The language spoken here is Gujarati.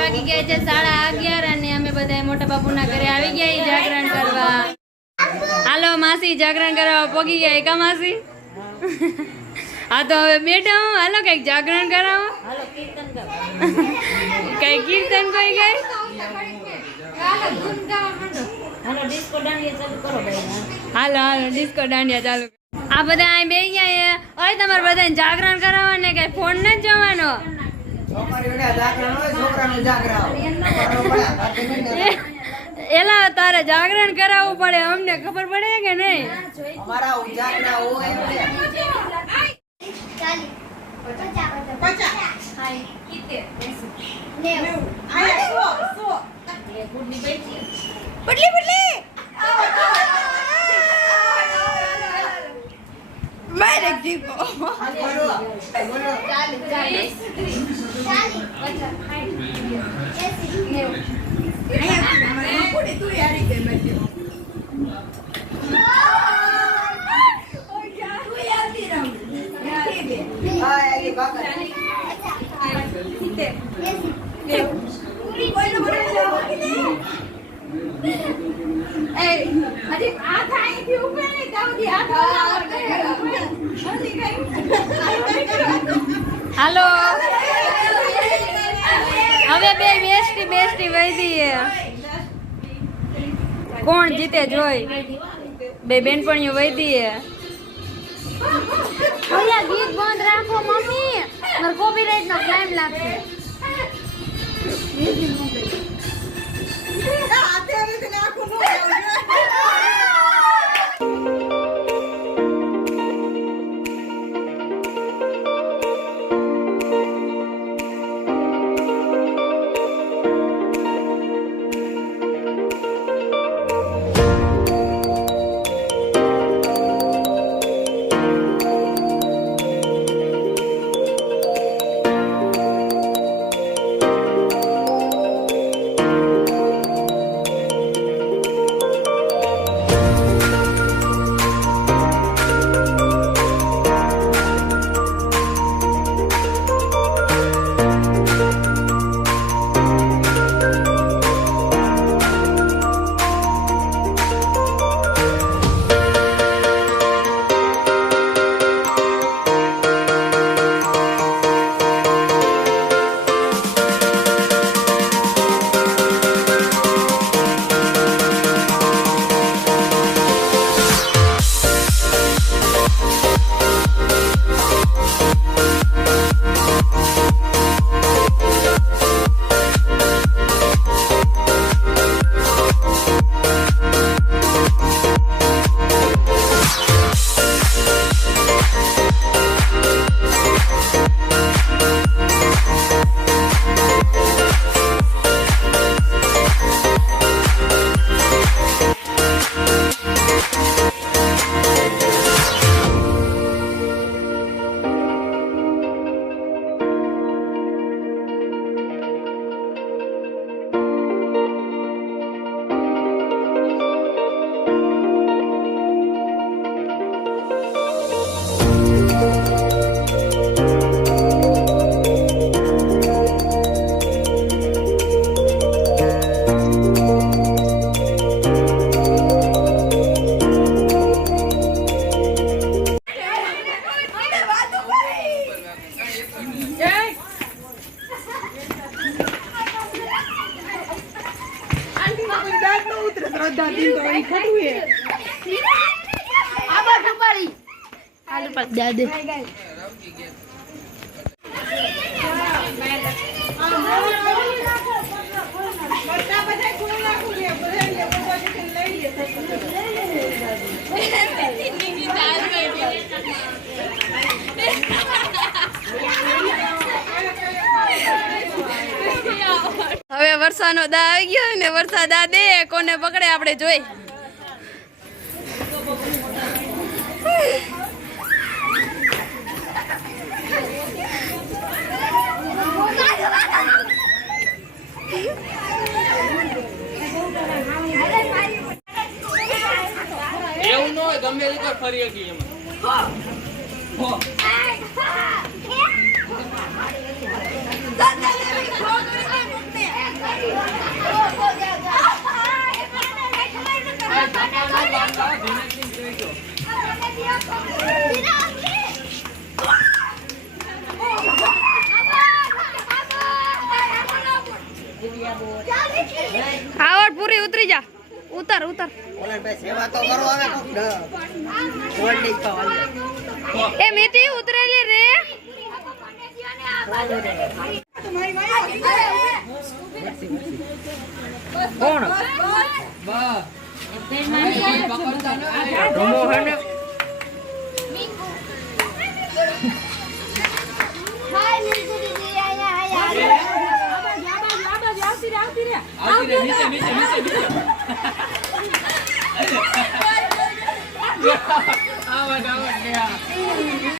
વાગી ગયા છે 11:30 અને અમે બધા મોટા બાપુના ઘરે આવી ગયા જાગરણ કરવા. હાલો માસી જાગરણ કરવા પગી ગયા કા માસી? હા તો હવે બેઠા હું. હાલો કઈક જાગરણ કરાવો. કઈ કીર્તન કોઈ ગઈ? હાલો હાલો ડિસ્કો દાંડિયા ચાલુ. આ બધા અહીં બેસી ગયા. ઓય તમારે બધાને જાગરણ કરાવવા ને કઈ ફોન નથી જોવાનો. એલા તારે જાગરણ કરાવવું પડે, અમને ખબર પડે કે નહીં? હાલો હવે બે બેસ્ટી વૈદી કોણ જીતે જોઈ. બે બેનપણીઓ વૈદી ગીત બંધ રાખો મમ્મી, મારે કોપીરાઈટ નો ક્લેમ લાગશે. દાદે હવે વરસાદનો દા આવી ગયો ને વરસાદ આ દે કોને પકડે આપણે જોઈ. એવું ન હોય ગમે એ ફરી હતી એમાં. ઉતરી જા ઉતર ઉતર સેવા તો કરો હવે કોક એ મીઠી ઉતરેલી રે કોણ બસ રમો હે ને આવતી રે નીચે નીચે નીચે આવા આવા